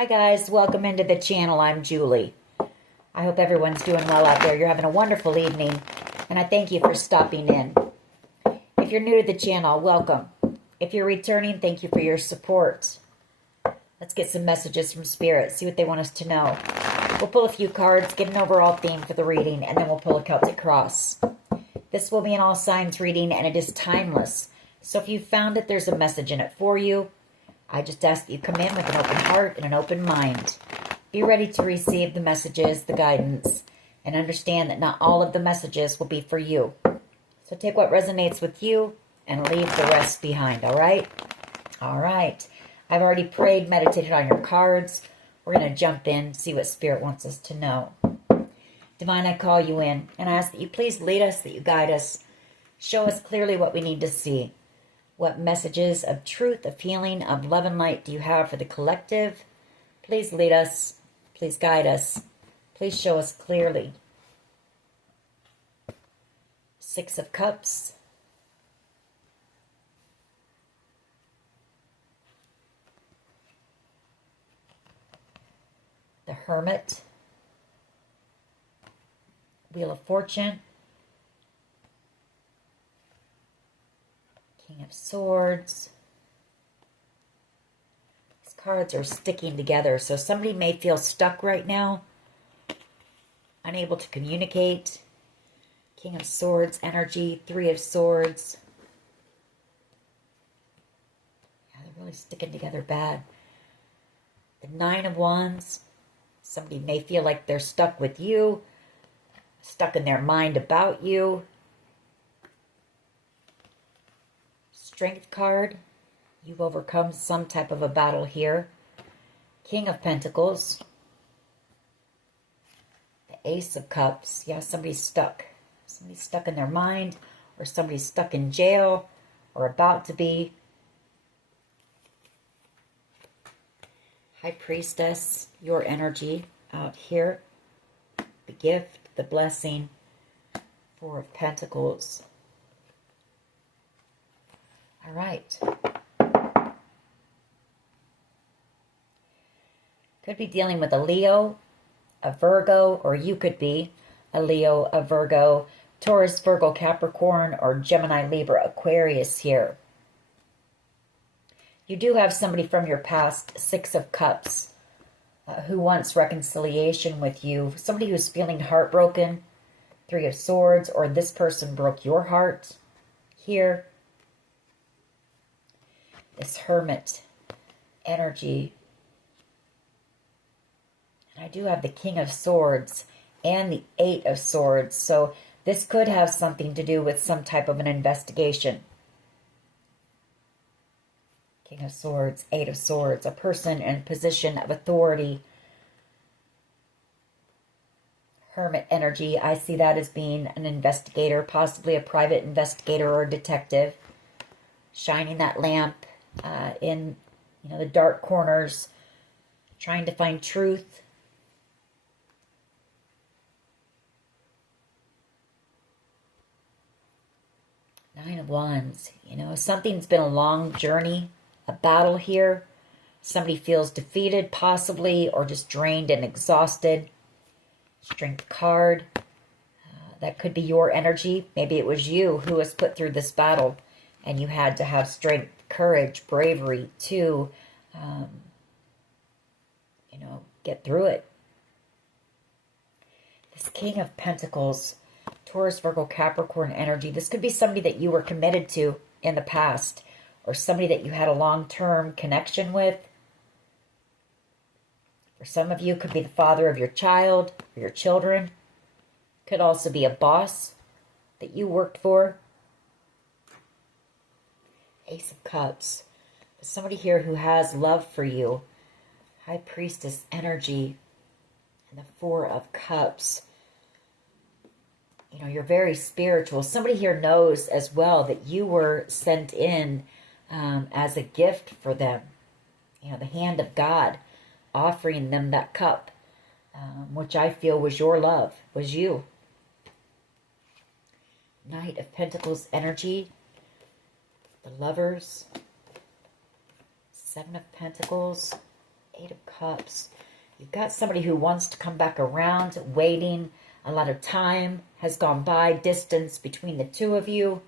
Hi guys, welcome into the channel. I'm Julie. I hope everyone's doing well out there. You're having a wonderful evening, and I thank you for stopping in. If you're new to the channel, welcome. If you're returning, thank you for your support. Let's get some messages from Spirit, see what they want us to know. We'll pull a few cards, get an overall theme for the reading, and then we'll pull a Celtic cross. This will be an all signs reading, and it is timeless. So if you found it, there's a message in it for you. I just ask that you come in with an open heart and an open mind. Be ready to receive the messages, the guidance, and understand that not all of the messages will be for you. So take what resonates with you and leave the rest behind, all right? All right. I've already prayed, meditated on your cards. We're going to jump in, see what Spirit wants us to know. Divine, I call you in and I ask that you please lead us, that you guide us. Show us clearly what we need to see. What messages of truth, of healing, of love and light do you have for the collective? Please lead us. Please guide us. Please show us clearly. Six of Cups. The Hermit. Wheel of Fortune. King of Swords. These cards are sticking together, so somebody may feel stuck right now, unable to communicate. King of Swords energy, Three of Swords. Yeah, they're really sticking together bad. The Nine of Wands. Somebody may feel like they're stuck with you, stuck in their mind about you. Strength card. You've overcome some type of a battle here. King of Pentacles. The Ace of Cups. Yeah, somebody's stuck. Somebody's stuck in their mind, or somebody's stuck in jail, or about to be. High Priestess, your energy out here. The gift, the blessing. Four of Pentacles. All right. Could be dealing with a Leo, a Virgo, or you could be a Leo, a Virgo, Taurus, Virgo, Capricorn, or Gemini, Libra, Aquarius here. You do have somebody from your past, Six of Cups, who wants reconciliation with you. Somebody who's feeling heartbroken, Three of Swords, or this person broke your heart here. This Hermit energy. And I do have the King of Swords and the Eight of Swords. So this could have something to do with some type of an investigation. King of Swords, Eight of Swords, a person in a position of authority. Hermit energy, I see that as being an investigator, possibly a private investigator or a detective, shining that lamp in the dark corners, trying to find truth. Nine of Wands, something's been a long journey, a battle here. Somebody feels defeated possibly, or just drained and exhausted. Strength card, that could be your energy. Maybe it was you who was put through this battle and you had to have strength, courage, bravery to, get through it. This King of Pentacles, Taurus, Virgo, Capricorn energy. This could be somebody that you were committed to in the past, or somebody that you had a long-term connection with. For some of you, it could be the father of your child or your children. Could also be a boss that you worked for. Ace of Cups. Somebody here who has love for you. High Priestess energy. And the Four of Cups. You're very spiritual. Somebody here knows as well that you were sent in as a gift for them. The hand of God offering them that cup, which I feel was your love, was you. Knight of Pentacles energy. The Lovers. Seven of Pentacles. Eight of Cups. You've got somebody who wants to come back around, waiting. A lot of time has gone by, distance between the two of you.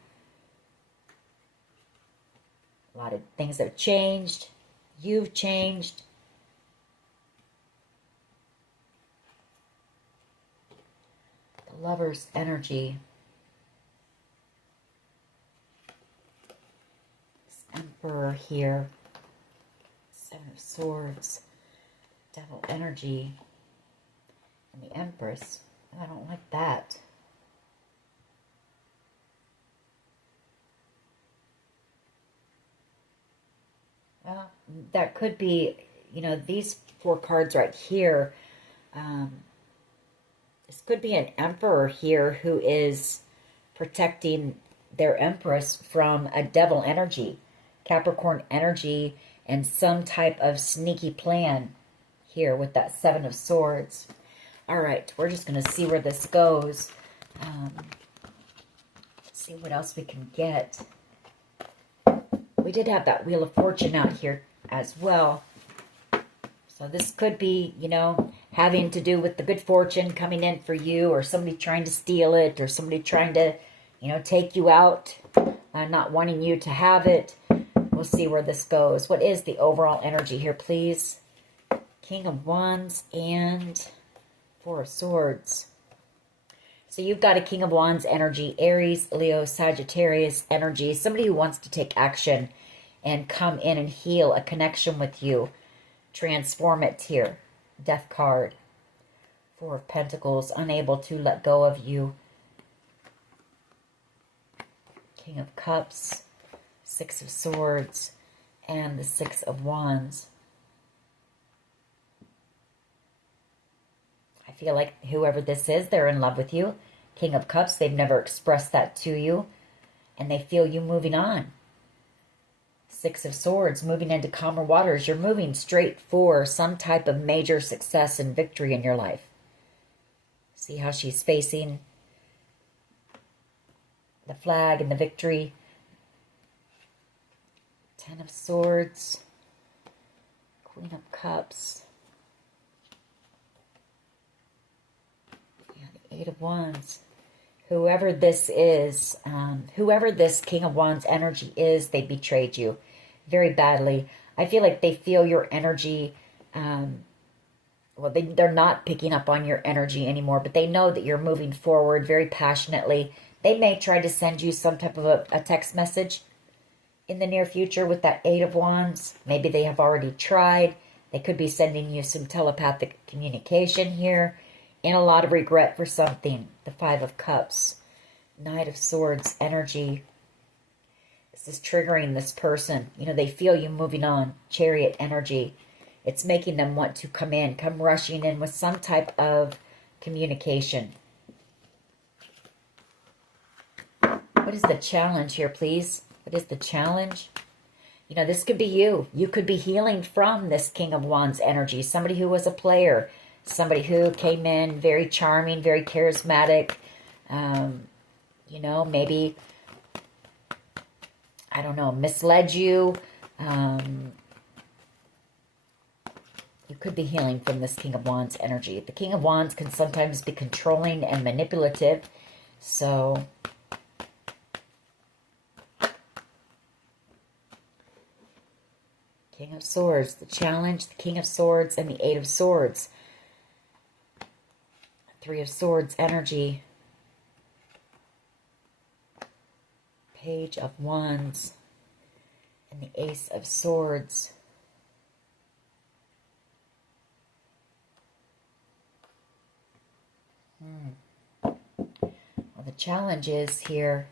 A lot of things have changed. You've changed. The Lover's energy. This Emperor here. Seven of Swords. Devil energy. And the Empress. I don't like that. Well, that could be, you know, these four cards right here. This could be an emperor here who is protecting their empress from a devil energy, Capricorn energy, and some type of sneaky plan here with that Seven of Swords. All right, we're just going to see where this goes. See what else we can get. We did have that Wheel of Fortune out here as well. So this could be, you know, having to do with the good fortune coming in for you, or somebody trying to steal it, or somebody trying to, you know, take you out, not wanting you to have it. We'll see where this goes. What is the overall energy here, please? King of Wands and Four of Swords. So you've got a King of Wands energy, Aries, Leo, Sagittarius energy, somebody who wants to take action and come in and heal a connection with you. Transform it here. Death card. Four of Pentacles, unable to let go of you. King of Cups, Six of Swords, and the Six of Wands. I feel like whoever this is, they're in love with you. King of Cups, they've never expressed that to you, and they feel you moving on. Six of Swords, moving into calmer waters. You're moving straight for some type of major success and victory in your life. See how she's facing the flag and the victory. Ten of Swords, Queen of Cups, and the Eight of Wands. Whoever this is, whoever this King of Wands energy is, they betrayed you very badly. I feel like they feel your energy. Well, they're not picking up on your energy anymore, but they know that you're moving forward very passionately. They may try to send you some type of a text message in the near future with that Eight of Wands. Maybe they have already tried. They could be sending you some telepathic communication here. And a lot of regret for something. The Five of Cups. Knight of Swords energy. This is triggering this person. You know, they feel you moving on. Chariot energy. It's making them want to come in. Come rushing in with some type of communication. What is the challenge here, please? What is the challenge? You know, this could be you. You could be healing from this King of Wands energy. Somebody who was a player. Somebody who came in very charming, very charismatic. You know, maybe, I don't know, misled you. You could be healing from this King of Wands energy. The King of Wands can sometimes be controlling and manipulative. So, King of Swords, the challenge, the King of Swords, and the Eight of Swords. Three of Swords energy. Page of Wands. And the Ace of Swords. Well, the challenge is here.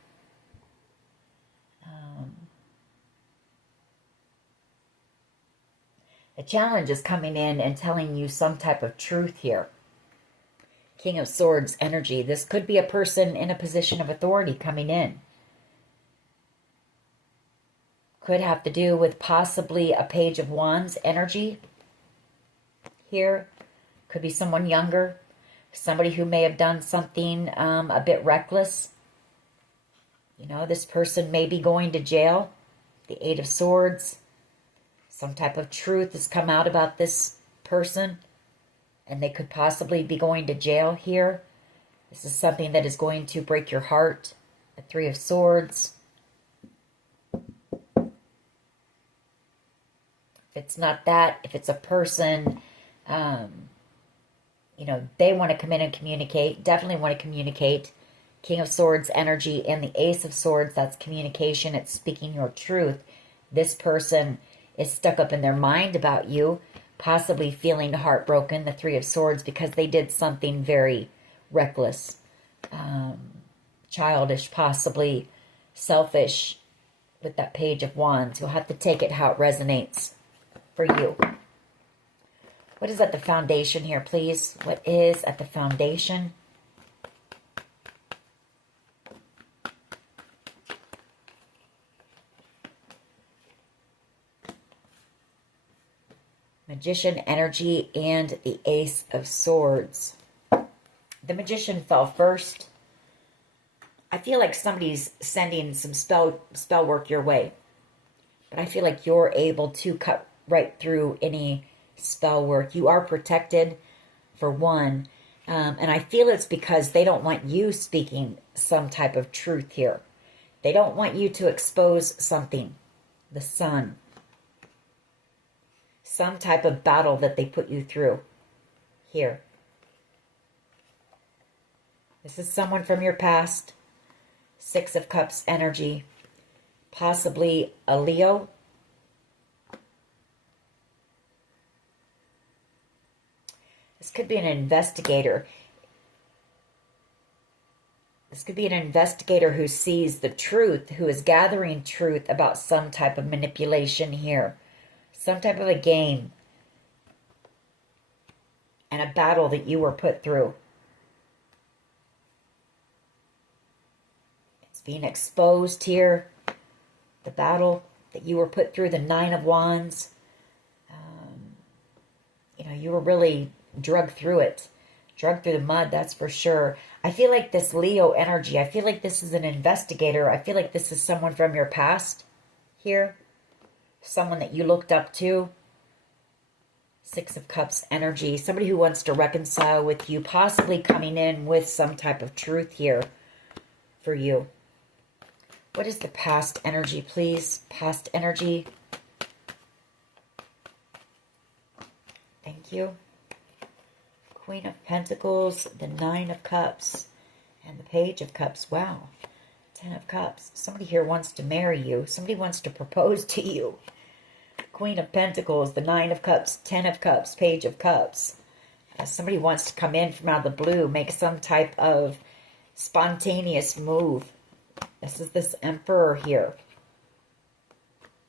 The challenge is coming in and telling you some type of truth here. King of Swords energy. This could be a person in a position of authority coming in. Could have to do with possibly a Page of Wands energy here. Could be someone younger. Somebody who may have done something a bit reckless. You know, this person may be going to jail. The Eight of Swords. Some type of truth has come out about this person, and they could possibly be going to jail here. This is something that is going to break your heart. The Three of Swords. If it's not that, if it's a person, you know, they want to come in and communicate, definitely want to communicate. King of Swords energy and the Ace of Swords, that's communication. It's speaking your truth. This person is stuck up in their mind about you, possibly feeling heartbroken, the Three of Swords, because they did something very reckless, childish, possibly selfish with that Page of Wands. You'll have to take it how it resonates for you. What is at the foundation here, please? What is at the foundation? Magician energy and the Ace of Swords. The Magician fell first. I feel like somebody's sending some spell work your way. But I feel like you're able to cut right through any spell work. You are protected, for one. And I feel it's because they don't want you speaking some type of truth here. They don't want you to expose something. The Sun. Some type of battle that they put you through here. This is someone from your past. Six of Cups energy. Possibly a Leo. This could be an investigator. This could be an investigator who sees the truth, who is gathering truth about some type of manipulation here. Some type of a game. And a battle that you were put through. It's being exposed here. The battle that you were put through, the Nine of Wands. You know, you were really drug through it. Drug through the mud, that's for sure. I feel like this Leo energy, I feel like this is an investigator. I feel like this is someone from your past here. Someone that you looked up to. Six of Cups energy. Somebody who wants to reconcile with you. Possibly coming in with some type of truth here for you. What is the past energy, please? Past energy. Thank you. Queen of Pentacles, the Nine of Cups, and the Page of Cups. Wow. 10 of Cups. Somebody here wants to marry you. Somebody wants to propose to you. Queen of Pentacles, the Nine of Cups, 10 of Cups, Page of Cups. Somebody wants to come in from out of the blue, make some type of spontaneous move. This is this Emperor here.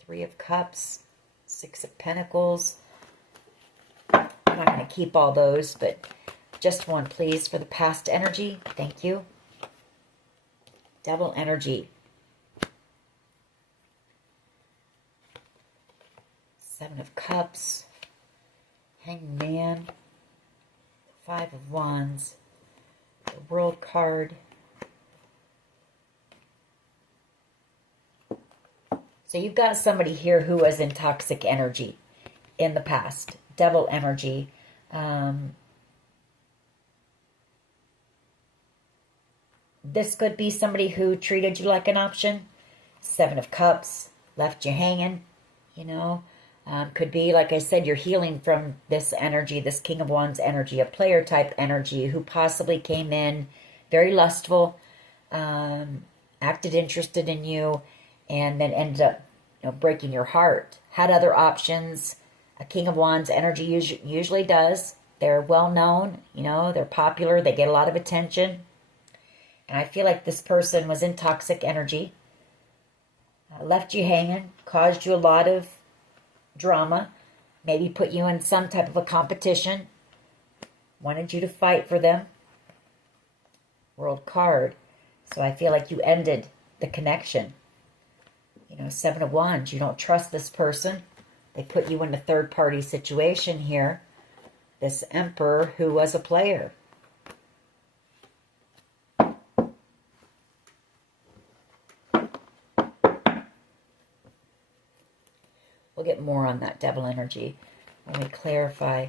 Three of Cups, Six of Pentacles. I'm not going to keep all those, but just one, please, for the past energy. Thank you. Devil energy. Seven of Cups. Hanged Man. Five of Wands. The World card. So you've got somebody here who was in toxic energy in the past. Devil energy. This could be somebody who treated you like an option. Seven of Cups. Left you hanging. You know. Could be, like I said, you're healing from this energy, this King of Wands energy, a player type energy who possibly came in very lustful, acted interested in you, and then ended up, you know, breaking your heart. Had other options. A King of Wands energy usually does. They're well known, you know, they're popular, they get a lot of attention. And I feel like this person was in toxic energy, left you hanging, caused you a lot of drama, maybe put you in some type of a competition, wanted you to fight for them. World card. So I feel like you ended the connection. You know, Seven of Wands, you don't trust this person. They put you in a third-party situation here. This Emperor who was a player. We'll get more on that devil energy. Let me clarify.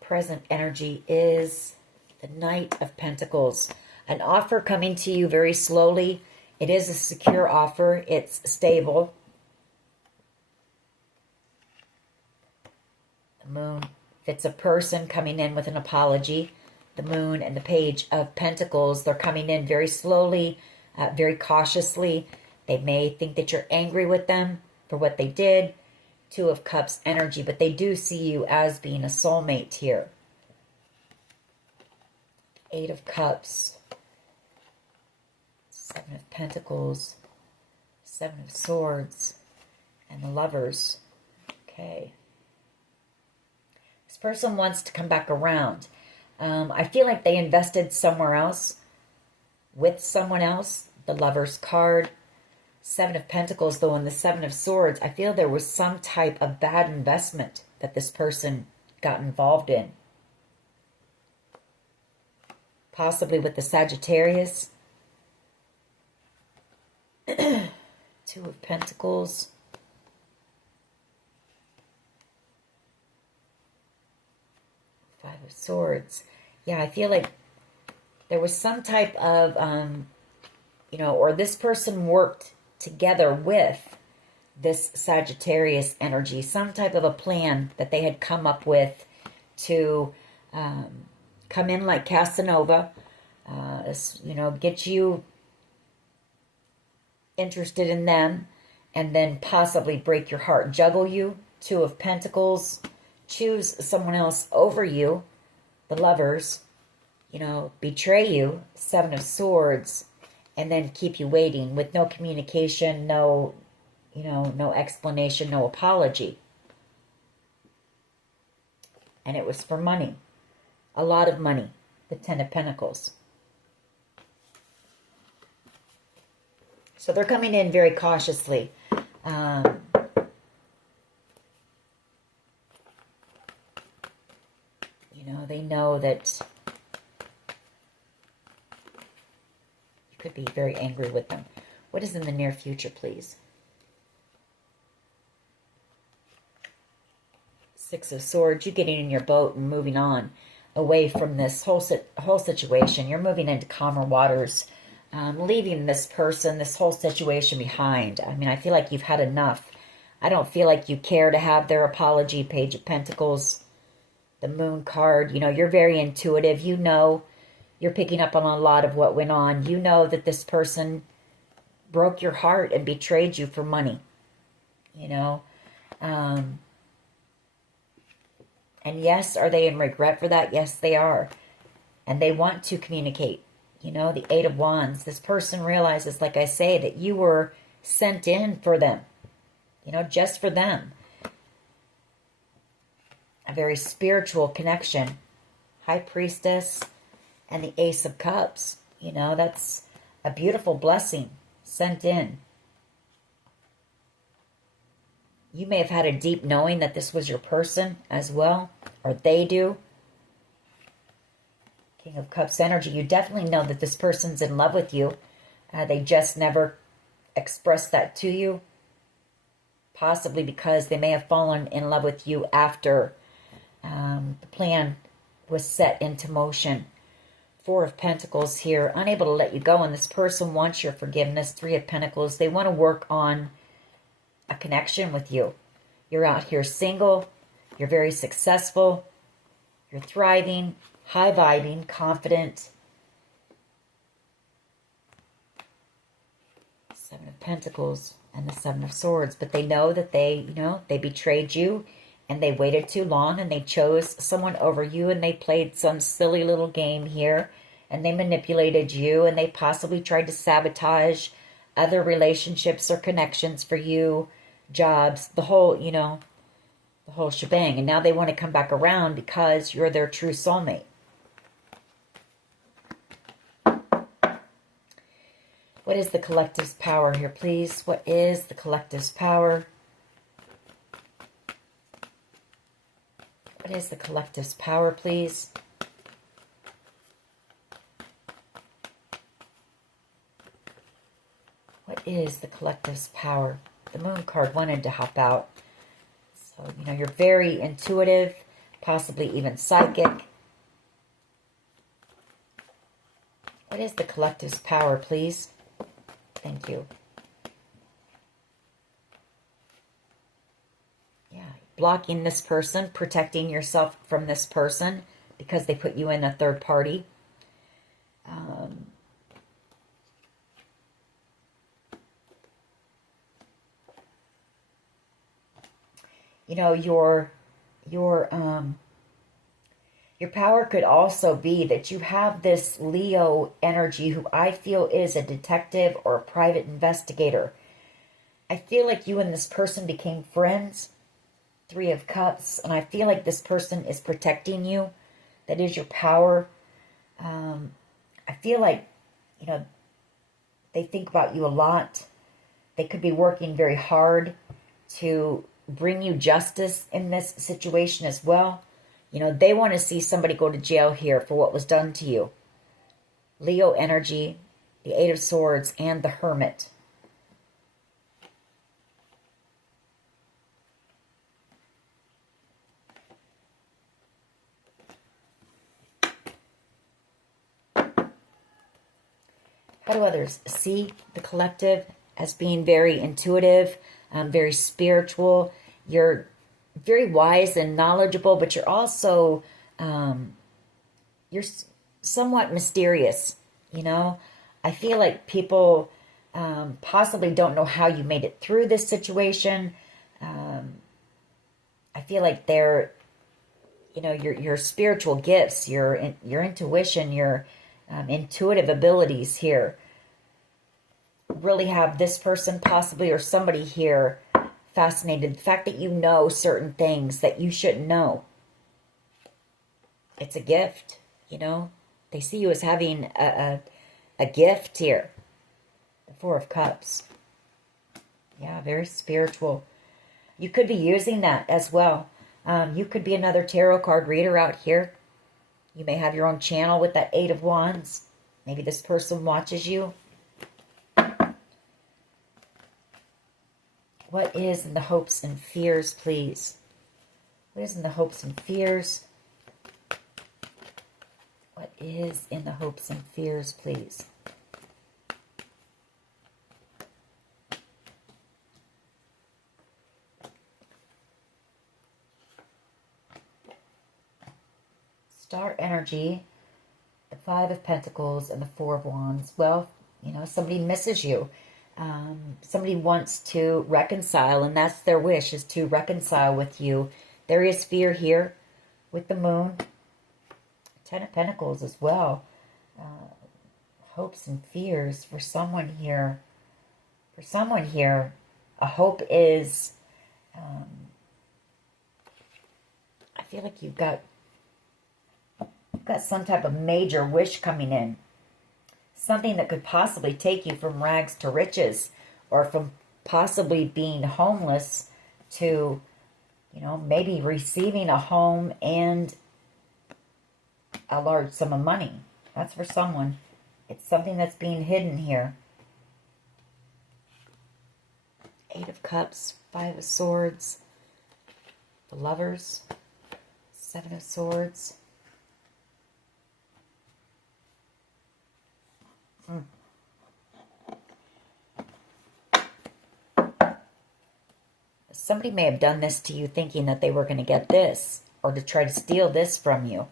Present energy is the Knight of Pentacles. An offer coming to you very slowly. It is a secure offer. It's stable. The Moon. If it's a person coming in with an apology, the Moon and the Page of Pentacles, they're coming in very slowly, very cautiously. They may think that you're angry with them for what they did. Two of Cups energy, but they do see you as being a soulmate here. Eight of Cups. Seven of Pentacles. Seven of Swords. And the Lovers. Okay. This person wants to come back around. I feel like they invested somewhere else with someone else. The Lovers card. Seven of Pentacles, though, and the Seven of Swords, I feel there was some type of bad investment that this person got involved in. Possibly with the Sagittarius. Two of Pentacles. Five of Swords. Yeah, I feel like there was some type of, or this person worked together with this Sagittarius energy, some type of a plan that they had come up with to come in like Casanova, get you interested in them, and then possibly break your heart, juggle you. Two of Pentacles, choose someone else over you, the Lovers, betray you, Seven of Swords, and then keep you waiting with no communication, no explanation, no apology. And it was for money. A lot of money. The Ten of Pentacles. So they're coming in very cautiously. They know that you could be very angry with them. What is in the near future, please? Six of Swords. You getting in your boat and moving on away from this whole situation. You're moving into calmer waters, leaving this person, this whole situation behind. I mean, I feel like you've had enough. I don't feel like you care to have their apology. Page of Pentacles. The Moon card. You're very intuitive. You're picking up on a lot of what went on. You know that this person broke your heart and betrayed you for money. And yes, are they in regret for that? Yes, they are. And they want to communicate. The Eight of Wands. This person realizes, like I say, that you were sent in for them. Just for them. A very spiritual connection. High Priestess and the Ace of Cups. That's a beautiful blessing sent in. You may have had a deep knowing that this was your person as well, or they do. King of Cups energy. You definitely know that this person's in love with you. They just never expressed that to you. Possibly because they may have fallen in love with you after the plan was set into motion. Four of Pentacles here. Unable to let you go. And this person wants your forgiveness. Three of Pentacles. They want to work on a connection with you. You're out here single. You're very successful. You're thriving. High vibing. Confident. Seven of Pentacles and the Seven of Swords. But they know that they betrayed you. And they waited too long, and they chose someone over you, and they played some silly little game here, and they manipulated you, and they possibly tried to sabotage other relationships or connections for you, jobs, the whole shebang. And now they want to come back around because you're their true soulmate. What is the collective's power here, please? What is the collective's power? What is the collective's power, please? What is the collective's power? The Moon card wanted to hop out. So, you know, you're very intuitive, possibly even psychic. What is the collective's power, please? Thank you. Yeah, blocking this person, protecting yourself from this person because they put you in a third party. You know, your power could also be that you have this Leo energy who I feel is a detective or a private investigator. I feel like you and this person became friends. 3 of Cups. And I feel like this person is protecting you. That is your power. I feel like, you know, they think about you a lot. They could be working very hard to bring you justice in this situation as well. You know, they want to see somebody go to jail here for what was done to you. Leo energy, the 8 of Swords, and the Hermit. How do others see the collective as being very intuitive, very spiritual? You're very wise and knowledgeable, but you're also, you're somewhat mysterious, you know? I feel like people possibly don't know how you made it through this situation. I feel like they're, you know, your spiritual gifts, your intuition, your intuitive abilities here really have this person possibly or somebody here fascinated. The fact that you know certain things that you shouldn't know. It's a gift, you know. They see you as having a gift here. The 4 of Cups. Yeah, very spiritual. You could be using that as well. You could be another tarot card reader out here. You may have your own channel with that 8 of Wands. Maybe this person watches you. What is in the hopes and fears, please? What is in the hopes and fears? What is in the hopes and fears, please? Star energy, the 5 of Pentacles, and the 4 of Wands. Well, you know, somebody misses you. Somebody wants to reconcile, and that's their wish, is to reconcile with you. There is fear here with the Moon. 10 of Pentacles as well. Hopes and fears for someone here. For someone here, a hope is, I feel like you've got some type of major wish coming in. Something that could possibly take you from rags to riches, or from possibly being homeless to, you know, maybe receiving a home and a large sum of money. That's for someone. It's something that's being hidden here. 8 of Cups, 5 of Swords, the Lovers, 7 of Swords. Somebody may have done this to you thinking that they were going to get this, or to try to steal this from you.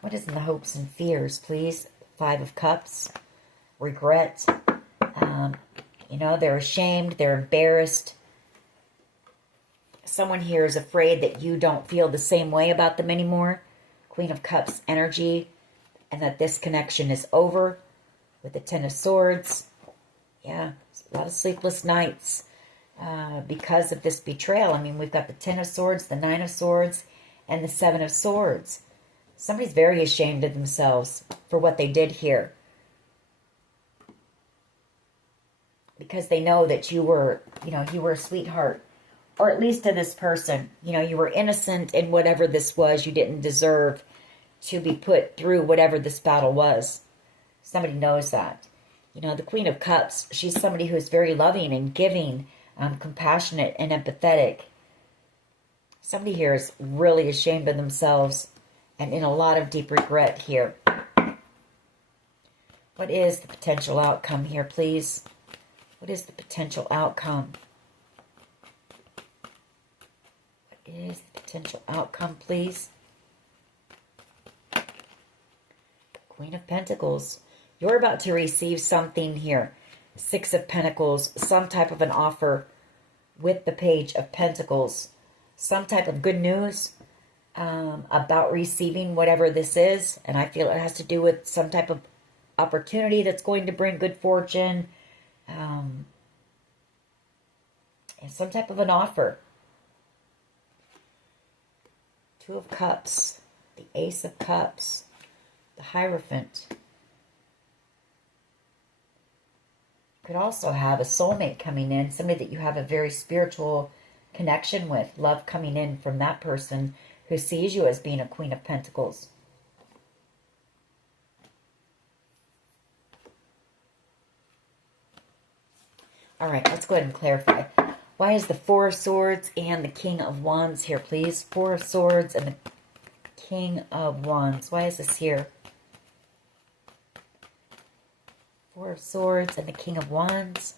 What is in the hopes and fears, please? 5 of Cups. Regret. You know, they're ashamed. They're embarrassed. Someone here is afraid that you don't feel the same way about them anymore. Queen of Cups energy. And that this connection is over. With the 10 of Swords. Yeah, a lot of sleepless nights because of this betrayal. I mean, we've got the 10 of Swords, the 9 of Swords, and the 7 of Swords. Somebody's very ashamed of themselves for what they did here. Because they know that you were, you know, you were a sweetheart. Or at least to this person. You know, you were innocent in whatever this was. You didn't deserve to be put through whatever this battle was. Somebody knows that. You know, the Queen of Cups, she's somebody who is very loving and giving, compassionate and empathetic. Somebody here is really ashamed of themselves and in a lot of deep regret here. What is the potential outcome here, please? What is the potential outcome? What is the potential outcome, please? Queen of Pentacles. You're about to receive something here. Six of Pentacles, some type of an offer with the Page of Pentacles. Some type of good news about receiving whatever this is. And I feel it has to do with some type of opportunity that's going to bring good fortune. And some type of an offer. Two of Cups. The Ace of Cups. The Hierophant. Could also have a soulmate coming in, somebody that you have a very spiritual connection with, love coming in from that person who sees you as being a Queen of Pentacles. All right, let's go ahead and clarify. Why is the Four of Swords and the King of Wands here, please? Four of Swords and the King of Wands. Why is this here? Four of Swords and the King of Wands.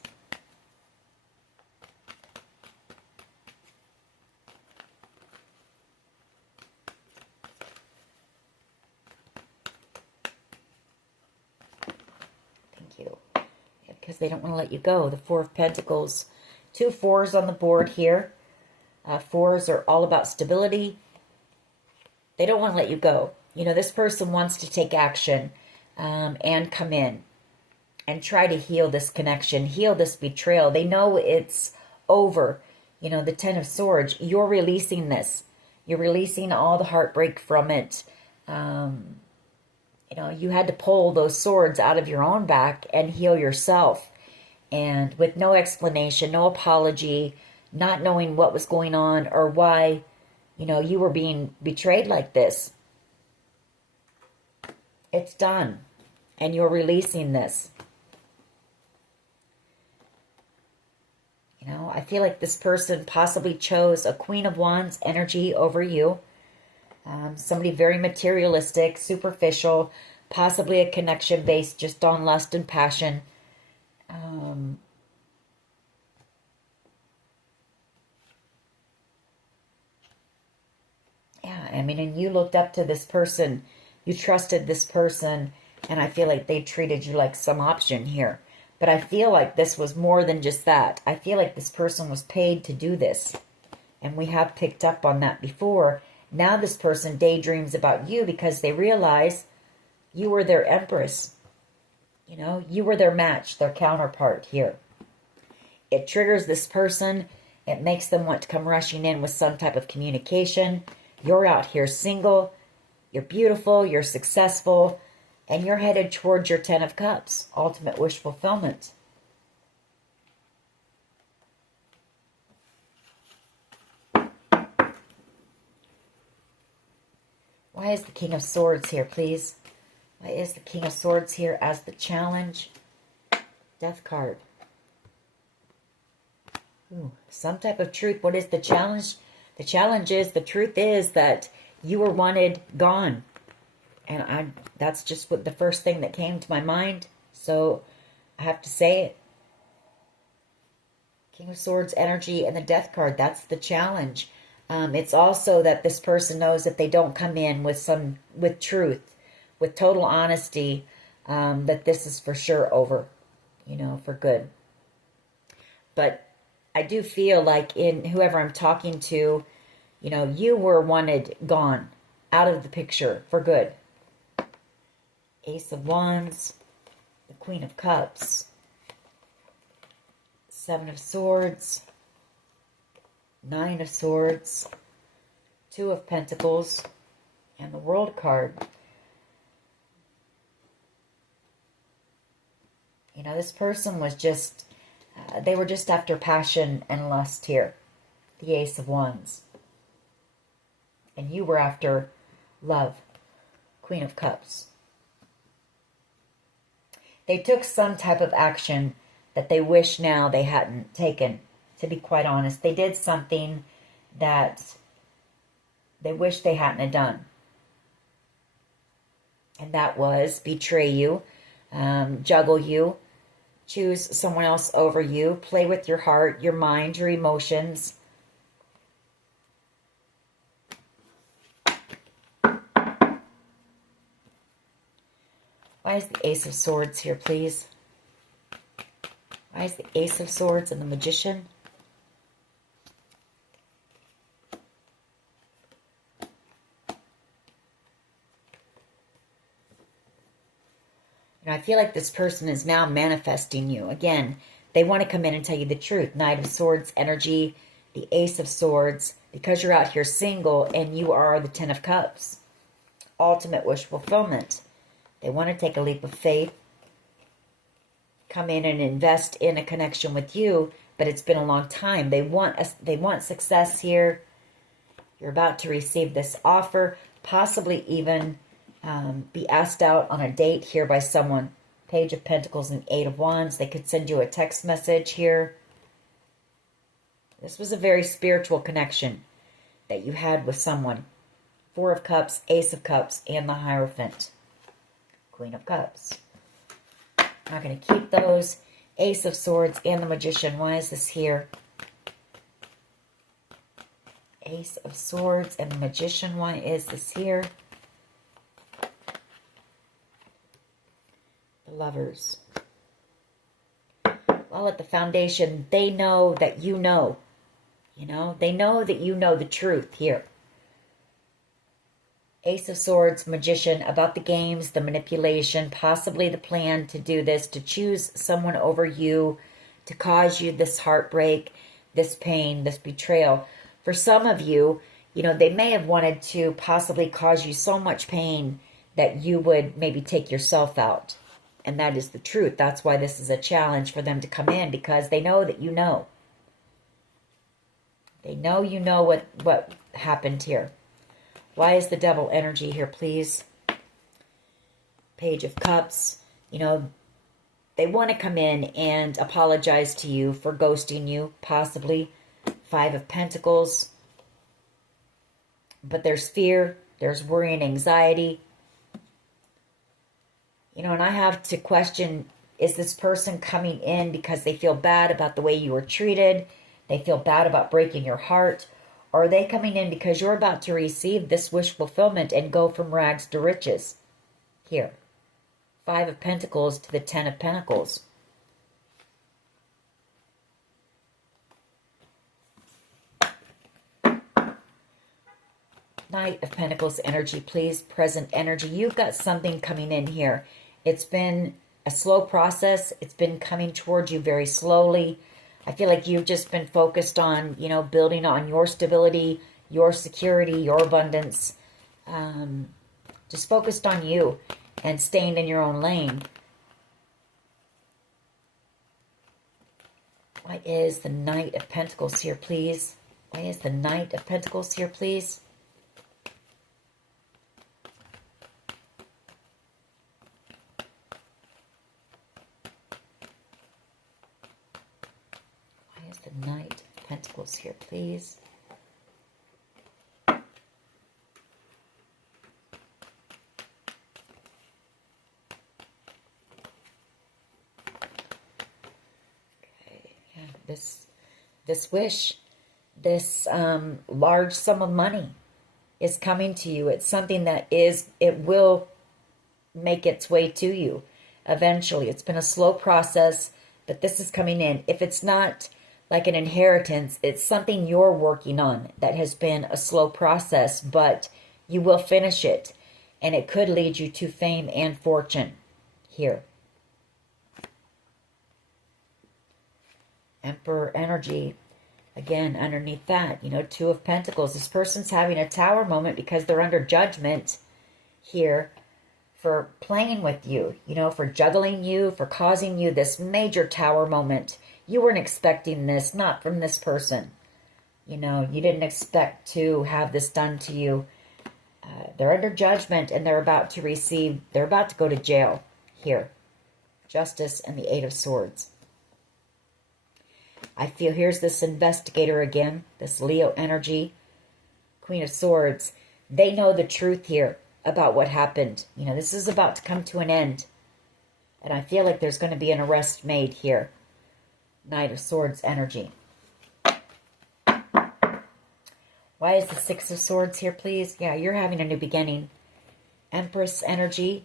Thank you. Yeah, because they don't want to let you go. The Four of Pentacles. Two fours on the board here. Fours are all about stability. They don't want to let you go. You know, this person wants to take action and come in and try to heal this connection, heal this betrayal. They know it's over. You know, the Ten of Swords, you're releasing this. You're releasing all the heartbreak from it. You know, you had to pull those swords out of your own back and heal yourself. And with no explanation, no apology, not knowing what was going on or why, you know, you were being betrayed like this. It's done. And you're releasing this. You know, I feel like this person possibly chose a Queen of Wands energy over you. Somebody very materialistic, superficial, possibly a connection based just on lust and passion. Yeah, I mean, and you looked up to this person. You trusted this person. And I feel like they treated you like some option here. But I feel like this was more than just that. I feel like this person was paid to do this. And we have picked up on that before. Now this person daydreams about you because they realize you were their empress. You know, you were their match, their counterpart here. It triggers this person. It makes them want to come rushing in with some type of communication. You're out here single. You're beautiful. You're successful. And you're headed towards your Ten of Cups, ultimate wish fulfillment. Why is the King of Swords here, please? Why is the King of Swords here as the challenge? Death card. Ooh, some type of truth. What is the challenge? The challenge is, the truth is that you were wanted gone. And that's just what the first thing that came to my mind. So I have to say it. King of Swords energy and the Death card. That's the challenge. It's also that this person knows if they don't come in with truth, with total honesty, that this is for sure over, you know, for good. But I do feel like in whoever I'm talking to, you know, you were wanted gone, out of the picture for good. Ace of Wands, the Queen of Cups, Seven of Swords, Nine of Swords, Two of Pentacles, and the World card. You know, this person was just, they were just after passion and lust here. The Ace of Wands. And you were after love. Queen of Cups. They took some type of action that they wish now they hadn't taken to be quite honest. They did something that they wish they hadn't have done. And that was betray you, juggle you, choose someone else over you, play with your heart, your mind, your emotions. Why is the Ace of Swords here, please? Why is the Ace of Swords and the Magician? And I feel like this person is now manifesting you. Again, they want to come in and tell you the truth. Knight of Swords energy, the Ace of Swords, because you're out here single and you are the Ten of Cups. Ultimate wish fulfillment. They want to take a leap of faith, come in and invest in a connection with you, but it's been a long time. They want success here. You're about to receive this offer, possibly even be asked out on a date here by someone. Page of Pentacles and Eight of Wands. They could send you a text message here. This was a very spiritual connection that you had with someone. Four of Cups, Ace of Cups, and the Hierophant. Queen of Cups. Not going to keep those. Ace of Swords and the Magician. Why is this here? Ace of Swords and the Magician. Why is this here? The Lovers. Well, at the foundation, they know that you know. You know, they know that you know the truth here. Ace of Swords, Magician, about the games, the manipulation, possibly the plan to do this, to choose someone over you, to cause you this heartbreak, this pain, this betrayal. For some of you, you know, they may have wanted to possibly cause you so much pain that you would maybe take yourself out. And that is the truth. That's why this is a challenge for them to come in, because they know that you know. They know you know what happened here. Why is the Devil energy here, please? Page of Cups. You know, they want to come in and apologize to you for ghosting you, possibly. Five of Pentacles. But there's fear. There's worry and anxiety. You know, and I have to question, is this person coming in because they feel bad about the way you were treated? They feel bad about breaking your heart? Or are they coming in because you're about to receive this wish fulfillment and go from rags to riches? Here. Five of Pentacles to the Ten of Pentacles. Knight of Pentacles energy, please. Present energy. You've got something coming in here. It's been a slow process. It's been coming towards you very slowly. I feel like you've just been focused on, you know, building on your stability, your security, your abundance. Just focused on you and staying in your own lane. Why is the Knight of Pentacles here, please? Why is the Knight of Pentacles here, please? The Knight of Pentacles here, please. Okay, yeah, this wish, this large sum of money is coming to you. It's something that it will make its way to you eventually. It's been a slow process, but this is coming in. If it's not like an inheritance, it's something you're working on that has been a slow process, but you will finish it, and it could lead you to fame and fortune here. Emperor energy, again, underneath that, you know, Two of Pentacles. This person's having a tower moment because they're under judgment here for playing with you, you know, for juggling you, for causing you this major tower moment. You weren't expecting this, not from this person. You know, you didn't expect to have this done to you. They're under judgment and they're about to go to jail here. Justice and the Eight of Swords. I feel here's this investigator again, this Leo energy, Queen of Swords. They know the truth here about what happened. You know, this is about to come to an end. And I feel like there's going to be an arrest made here. Knight of Swords energy. Why is the Six of Swords here, please? Yeah, you're having a new beginning. Empress energy.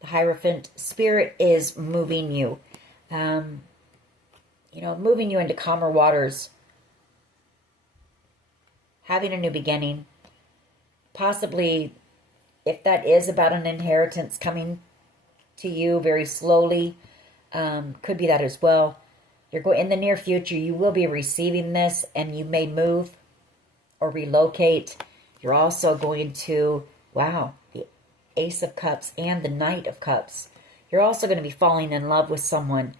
The Hierophant. Spirit is moving you. You know, moving you into calmer waters. Having a new beginning. Possibly, if that is about an inheritance coming to you very slowly, could be that as well. You're going in the near future, you will be receiving this, and you may move or relocate. You're also going to, wow, the Ace of Cups and the Knight of Cups. You're also going to be falling in love with someone,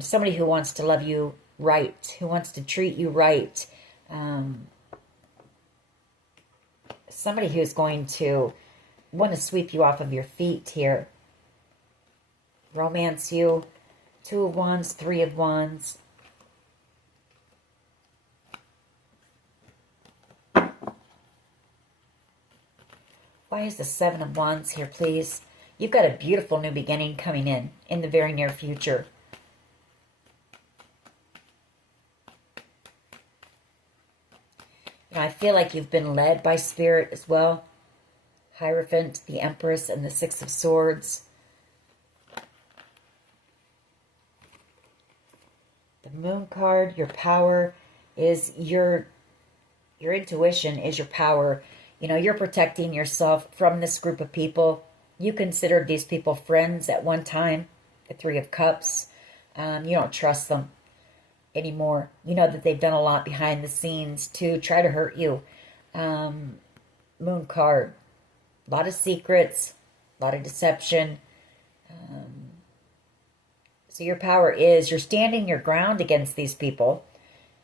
somebody who wants to love you right, who wants to treat you right, somebody who's going to want to sweep you off of your feet here. Romance you. Two of Wands, Three of Wands. Why is the Seven of Wands here, please? You've got a beautiful new beginning coming in the very near future. You know, I feel like you've been led by Spirit as well. Hierophant, the Empress, and the Six of Swords. The Moon card, your power is your intuition is your power. You know, you're protecting yourself from this group of people. You considered these people friends at one time, the Three of Cups. You don't trust them anymore. You know that they've done a lot behind the scenes to try to hurt you. Moon card, a lot of secrets, a lot of deception. So your power is you're standing your ground against these people.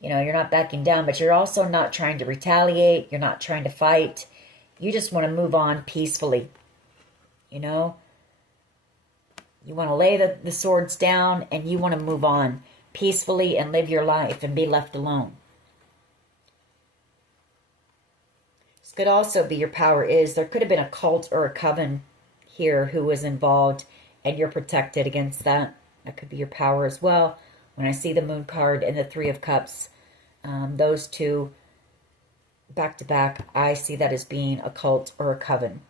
You know, you're not backing down, but you're also not trying to retaliate. You're not trying to fight. You just want to move on peacefully. You know, you want to lay the swords down and you want to move on peacefully and live your life and be left alone. This could also be your power is there could have been a cult or a coven here who was involved and you're protected against that. That could be your power as well. When I see the Moon card and the Three of Cups, those two back to back, I see that as being a cult or a coven.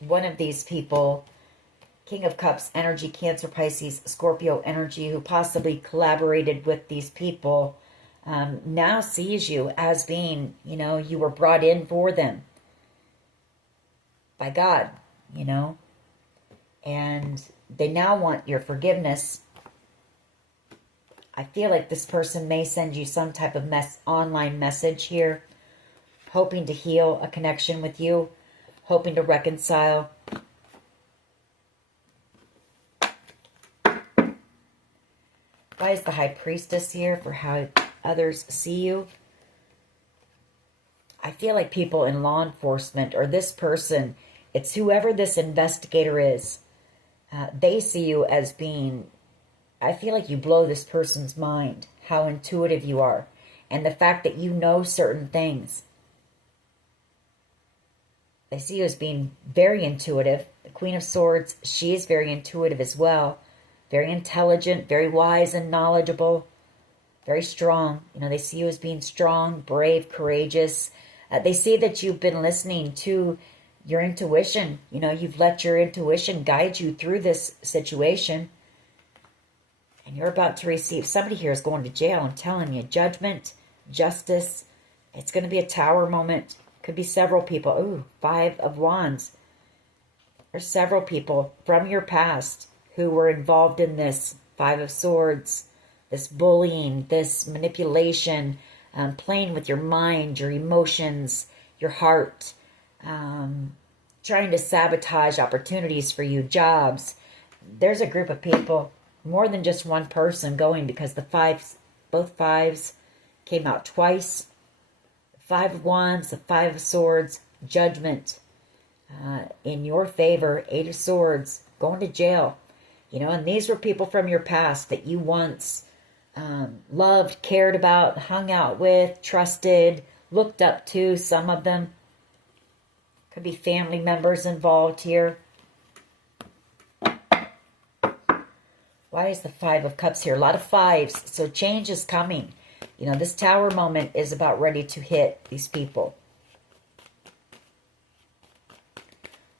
One of these people, King of Cups energy, Cancer, Pisces, Scorpio energy, who possibly collaborated with these people, now sees you as being, you know, you were brought in for them by God, you know, and they now want your forgiveness. I feel like this person may send you some type of online message here, hoping to heal a connection with you, hoping to reconcile. Why is the High Priestess here for how others see you? I feel like people in law enforcement or this person, it's whoever this investigator is, they see you as being, I feel like you blow this person's mind, how intuitive you are, and the fact that you know certain things. They see you as being very intuitive. The Queen of Swords, she is very intuitive as well. Very intelligent, very wise and knowledgeable. Very strong. You know, they see you as being strong, brave, courageous. They see that you've been listening to your intuition. You know, you've let your intuition guide you through this situation. And you're about to receive, somebody here is going to jail. I'm telling you, judgment, justice. It's going to be a tower moment. Could be several people. Ooh, Five of Wands. There's several people from your past who were involved in this. Five of Swords, this bullying, this manipulation, playing with your mind, your emotions, your heart, trying to sabotage opportunities for you, jobs. There's a group of people, more than just one person going, because the fives, both fives came out twice. Five of Wands, the Five of Swords, judgment. in your favor. 8 of Swords, going to jail. You know, and these were people from your past that you once loved, cared about, hung out with, trusted, looked up to. Some of them could be family members involved here. Why is the 5 of Cups here? A lot of 5s, so change is coming. You know, this Tower moment is about ready to hit these people.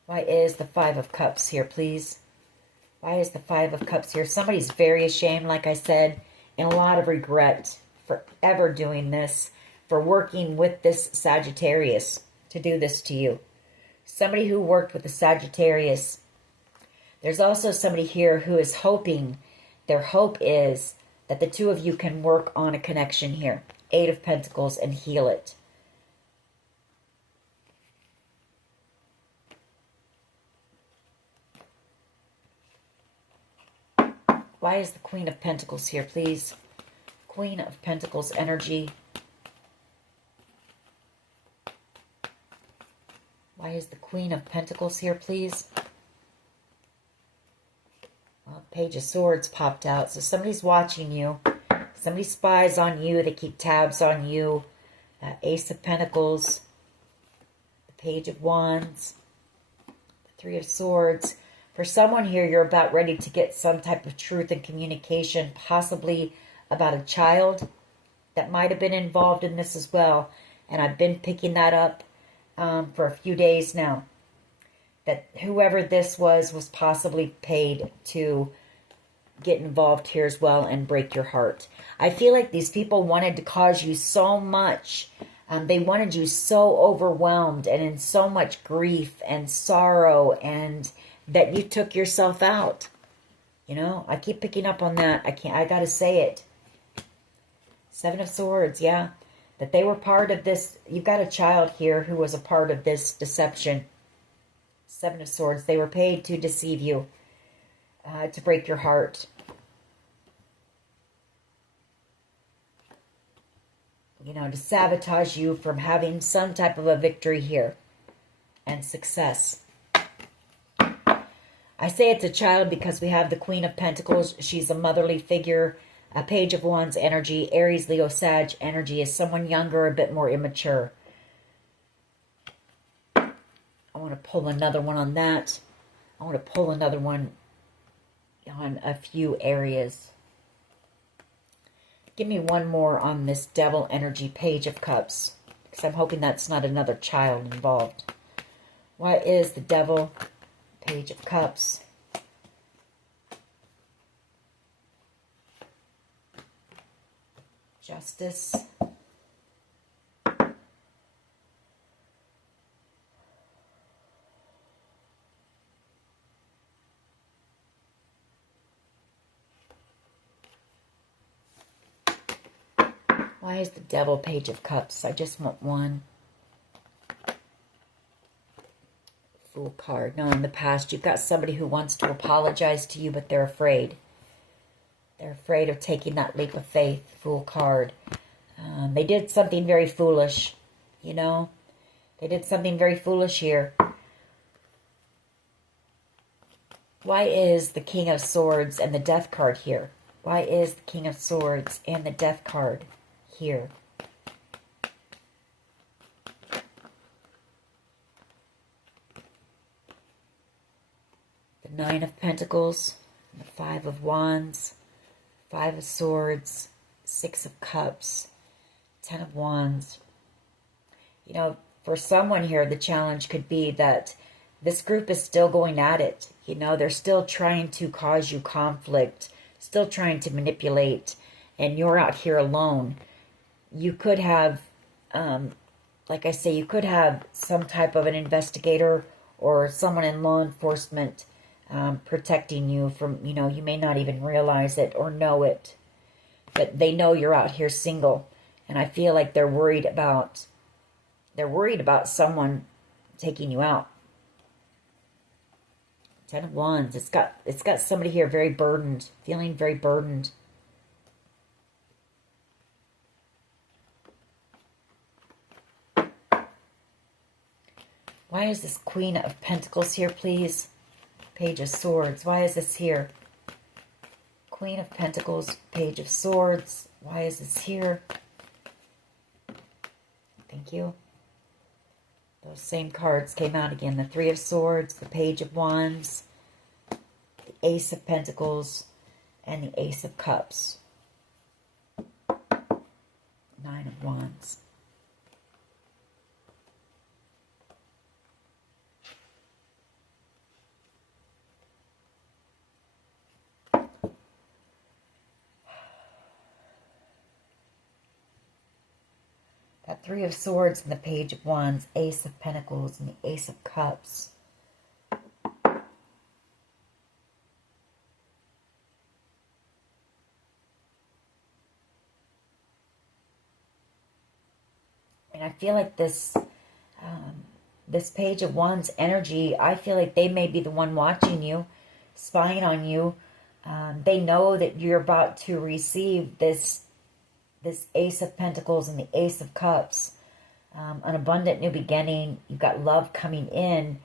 Why is the 5 of Cups here, please? Why is the 5 of Cups here? Somebody's very ashamed, like I said, and a lot of regret for ever doing this, for working with this Sagittarius to do this to you. Somebody who worked with the Sagittarius. There's also somebody here who is hoping, their hope is that the two of you can work on a connection here. 8 of Pentacles, and heal it. Why is the Queen of Pentacles here, please? Queen of Pentacles energy. Why is the Queen of Pentacles here, please? Well, Page of Swords popped out. So somebody's watching you. Somebody spies on you. They keep tabs on you. Ace of Pentacles. The Page of Wands. The 3 of Swords. For someone here, you're about ready to get some type of truth and communication, possibly about a child that might have been involved in this as well. And I've been picking that up for a few days now. That whoever this was possibly paid to get involved here as well and break your heart. I feel like these people wanted to cause you so much. They wanted you so overwhelmed and in so much grief and sorrow, and that you took yourself out. You know, I keep picking up on that. I gotta say it. 7 of Swords, yeah. That they were part of this. You've got a child here who was a part of this deception. 7 of Swords. They were paid to deceive you. To break your heart. You know, to sabotage you from having some type of a victory here. And success. I say it's a child because we have the Queen of Pentacles. She's a motherly figure. A Page of Wands energy. Aries, Leo, Sag energy is someone younger, a bit more immature. I want to pull another one on that. I want to pull another one on a few areas. Give me one more on this Devil energy, Page of Cups. Because I'm hoping that's not another child involved. What is the Devil, Page of Cups? Justice. Why is the Devil, Page of Cups? I just want one. Fool card. No, in the past, you've got somebody who wants to apologize to you, but they're afraid. They're afraid of taking that leap of faith. Fool card. They did something very foolish, you know. They did something very foolish here. Why is the King of Swords and the Death card here? Why is the King of Swords and the Death card here? The 9 of Pentacles, the 5 of Wands, 5 of Swords, 6 of Cups, 10 of Wands. You know, for someone here, the challenge could be that this group is still going at it. You know, they're still trying to cause you conflict, still trying to manipulate, and you're out here alone. You could have, like I say, you could have some type of an investigator or someone in law enforcement protecting you from, you know, you may not even realize it or know it. But they know you're out here single. And I feel like they're worried about someone taking you out. 10 of Wands. It's got somebody here very burdened, feeling very burdened. Why is this Queen of Pentacles here, please? Page of Swords. Why is this here? Queen of Pentacles, Page of Swords. Why is this here? Thank you. Those same cards came out again. The Three of Swords, the Page of Wands, the Ace of Pentacles, and the Ace of Cups. Nine of Wands. That Three of Swords and the Page of Wands, Ace of Pentacles, and the Ace of Cups. And I feel like this Page of Wands energy, I feel like they may be the one watching you, spying on you. They know that you're about to receive this Ace of Pentacles and the Ace of Cups. An abundant new beginning. You've got love coming in.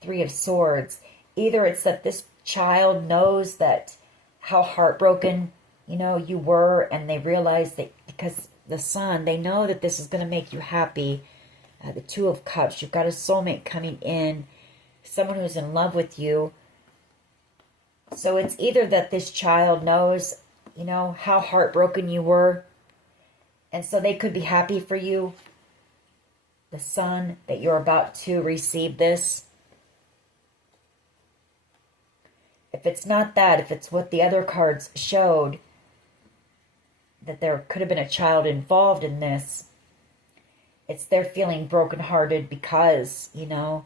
Three of Swords. Either it's that this child knows that how heartbroken, you were, and they realize that because the Sun, they know that this is going to make you happy. The Two of Cups. You've got a soulmate coming in. Someone who's in love with you. So it's either that this child knows, how heartbroken you were, and so they could be happy for you. The Sun, that you're about to receive this. If it's not that, if it's what the other cards showed, that there could have been a child involved in this, it's they're feeling brokenhearted because, you're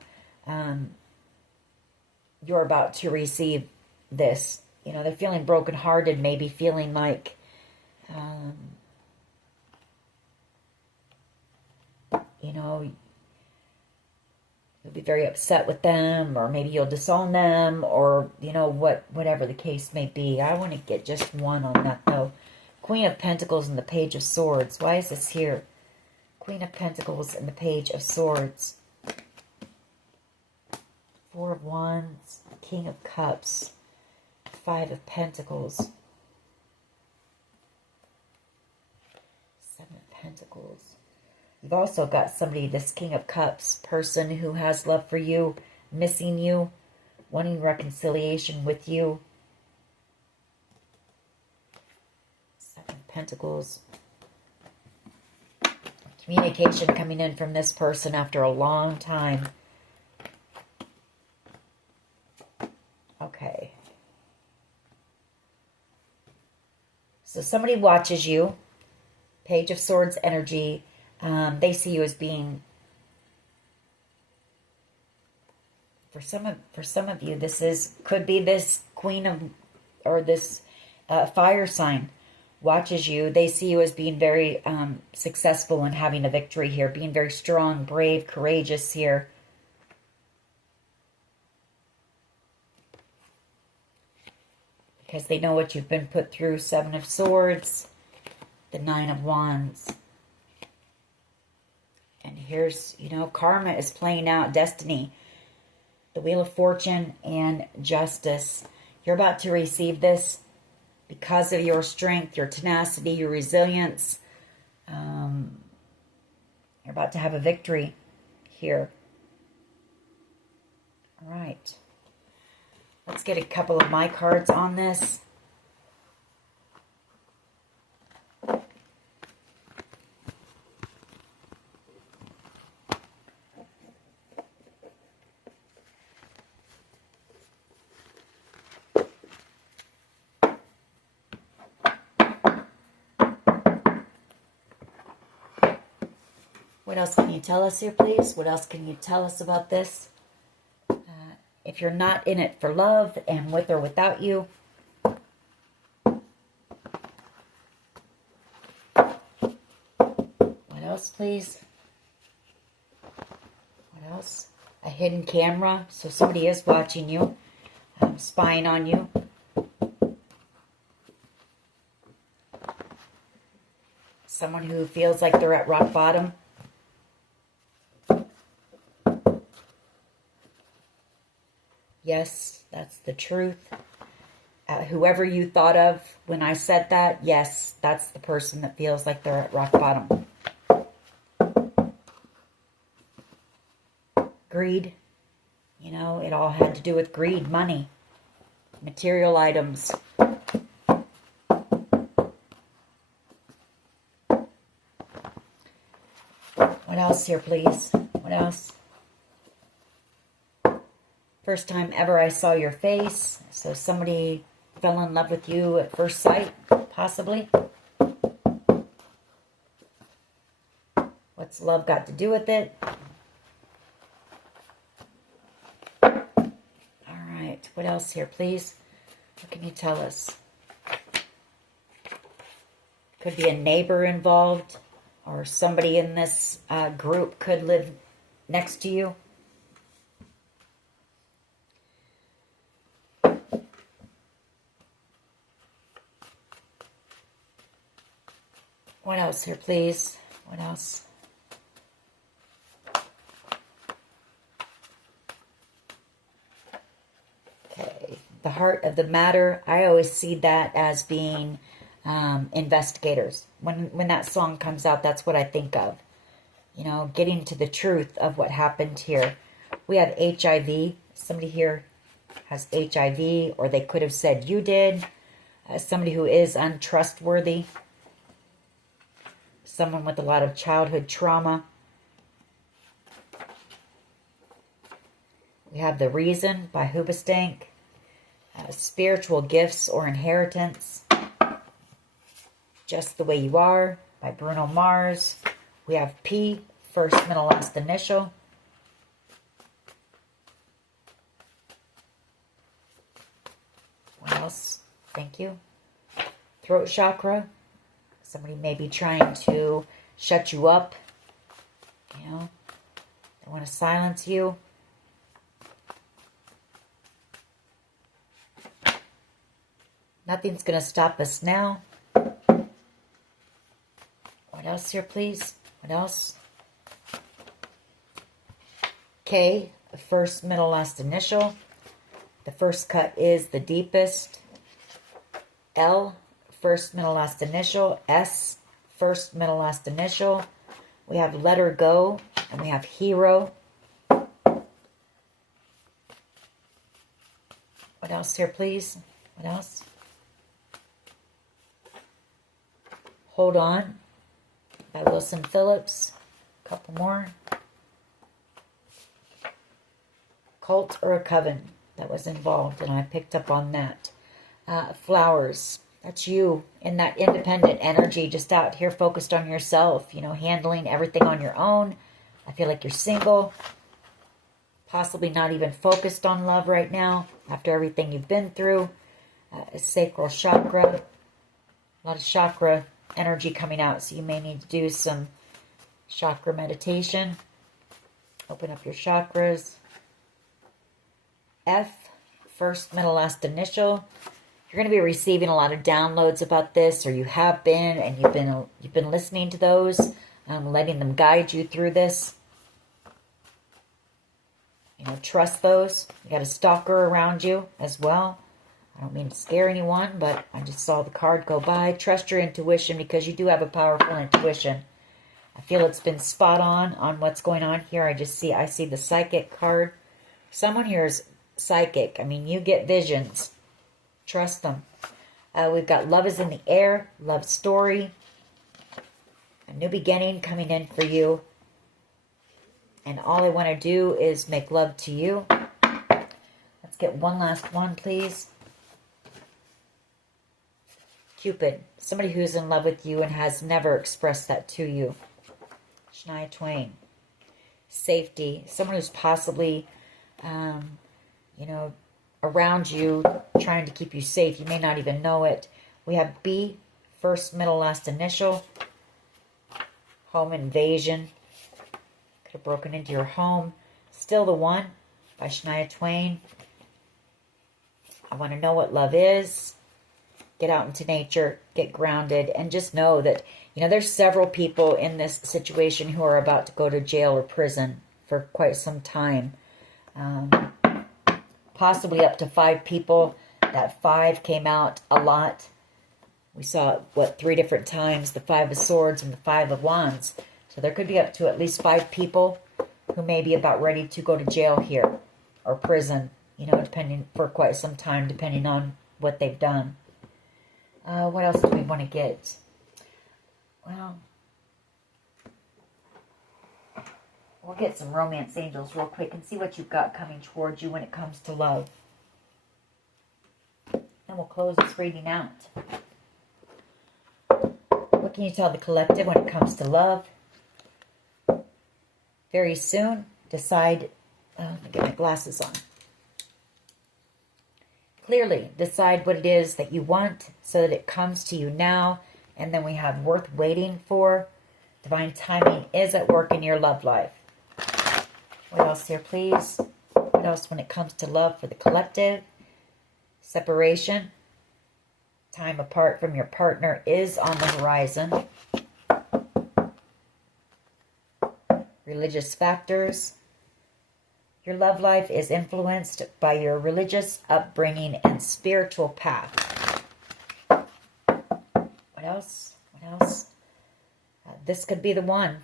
about to receive this. They're feeling brokenhearted, maybe feeling like, you'll be very upset with them, or maybe you'll disown them, or, whatever the case may be. I want to get just one on that, though. Queen of Pentacles and the Page of Swords. Why is this here? Queen of Pentacles and the Page of Swords. Four of Wands, King of Cups, Five of Pentacles, Seven of Pentacles. You've also got somebody, this King of Cups, person who has love for you, missing you, wanting reconciliation with you. Seven of Pentacles. Communication coming in from this person after a long time. Okay. So somebody watches you. Page of Swords energy. They see you as being, for some of you, could be this Queen of, or this fire sign watches you. They see you as being very successful and having a victory here, being very strong, brave, courageous here. Because they know what you've been put through. Seven of Swords, the Nine of Wands. And here's, karma is playing out, destiny. The Wheel of Fortune and Justice. You're about to receive this because of your strength, your tenacity, your resilience. You're about to have a victory here. All right. Let's get a couple of my cards on this. What else can you tell us here, please? What else can you tell us about this? If you're not in it for love, and with or without you. What else, please? What else? A hidden camera. So somebody is watching you, spying on you. Someone who feels like they're at rock bottom. Yes, that's the truth. Whoever you thought of when I said that, yes, that's the person that feels like they're at rock bottom. Greed. You know, it all had to do with greed, money, material items. What else here, please? What else? First time ever I saw your face. So somebody fell in love with you at first sight, possibly. What's love got to do with it? All right. What else here, please? What can you tell us? Could be a neighbor involved, or somebody in this group could live next to you. What else here, please? What else? Okay. The heart of the matter, I always see that as being investigators. When that song comes out, that's what I think of. You know, getting to the truth of what happened here. We have HIV. Somebody here has HIV, or they could have said you did. Somebody who is untrustworthy. Someone with a lot of childhood trauma. We have The Reason by Hoobastank. Spiritual Gifts or Inheritance. Just the Way You Are by Bruno Mars. We have P, first, middle, last initial. What else? Thank you. Throat chakra. Somebody may be trying to shut you up. You know, they want to silence you. Nothing's going to stop us now. What else here, please? What else? K, first, middle, last initial. The first cut is the deepest. L, first, middle, last initial. S, first, middle, last initial. We have Let Her Go, and we have Hero. What else here, please? What else? Hold On by Wilson Phillips. A couple more. Cult or a Coven that was involved, and I picked up on that. Flowers. That's you in that independent energy, just out here focused on yourself, you know, handling everything on your own. I feel like you're single, possibly not even focused on love right now after everything you've been through. Sacral chakra. A lot of chakra energy coming out, so you may need to do some chakra meditation. Open up your chakras. F, first, middle, last initial. You're going to be receiving a lot of downloads about this, or you have been, and you've been listening to those, letting them guide you through this. You know, trust those. You got a stalker around you as well. I don't mean to scare anyone, but I just saw the card go by. Trust your intuition, because you do have a powerful intuition. I feel it's been spot on what's going on here. I see the psychic card. Someone here is psychic. I mean, you get visions. Trust them. We've got Love is in the Air, love story. A new beginning coming in for you. And all I want to do is make love to you. Let's get one last one, please. Cupid, somebody who's in love with you and has never expressed that to you. Shania Twain. Safety, someone who's possibly, you know, around you, trying to keep you safe. You may not even know it. We have B, first, middle, last initial. Home invasion. Could have broken into your home. Still the One by Shania Twain. I want to know what love is. Get out into nature, get grounded, and just know that, you know, there's several people in this situation who are about to go to jail or prison for quite some time. possibly up to 5 people. That 5 came out a lot. We saw, what, 3 different times, the 5 of Swords and the 5 of Wands. So there could be up to at least 5 people who may be about ready to go to jail here, or prison, you know, depending, for quite some time, depending on what they've done. What else do we want to get? Well, we'll get some romance angels real quick and see what you've got coming towards you when it comes to love. And we'll close this reading out. What can you tell the collective when it comes to love? Very soon, decide... let me get my glasses on. Clearly, decide what it is that you want so that it comes to you now. And then we have worth waiting for. Divine timing is at work in your love life. What else here, please? What else when it comes to love for the collective? Separation. Time apart from your partner is on the horizon. Religious factors. Your love life is influenced by your religious upbringing and spiritual path. What else? What else? This could be the one.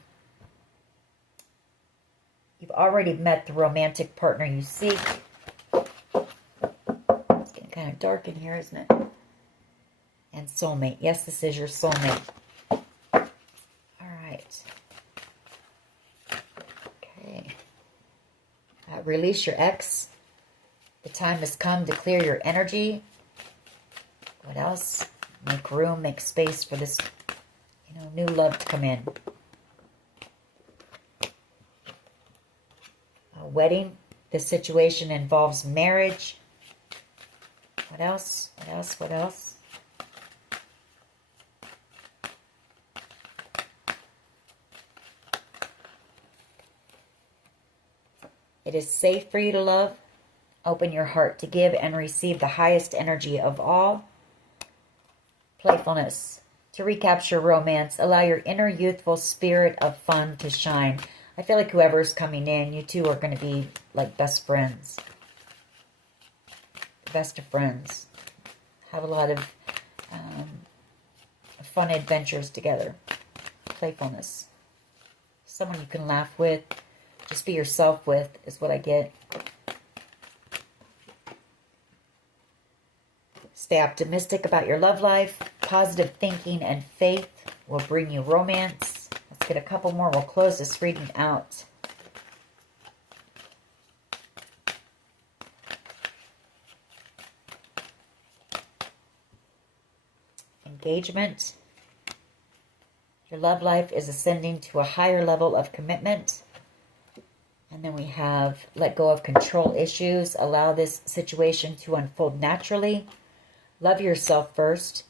You've already met the romantic partner you seek. It's getting kind of dark in here, isn't it? And soulmate. Yes, this is your soulmate. All right. Okay. Release your ex. The time has come to clear your energy. What else? Make room, make space for this, new love to come in. A wedding. This situation involves marriage. What else? What else? What else? It is safe for you to love. Open your heart to give and receive the highest energy of all. Playfulness. To recapture romance, allow your inner youthful spirit of fun to shine. I feel like whoever's coming in, you two are going to be like best friends. Best of friends. Have a lot of fun adventures together. Playfulness. Someone you can laugh with. Just be yourself with, is what I get. Stay optimistic about your love life. Positive thinking and faith will bring you romance. Let's get a couple more. We'll close this reading out. Engagement. Your love life is ascending to a higher level of commitment. And then we have let go of control issues. Allow this situation to unfold naturally. Love yourself first.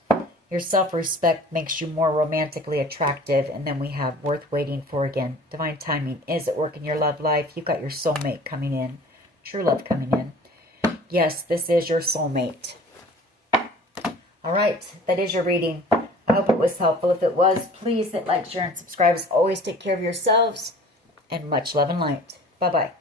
Your self-respect makes you more romantically attractive. And then we have worth waiting for again. Divine timing is at work in your love life. You've got your soulmate coming in. True love coming in. Yes, this is your soulmate. All right, that is your reading. I hope it was helpful. If it was, please hit like, share, and subscribe. As always, take care of yourselves. And much love and light. Bye-bye.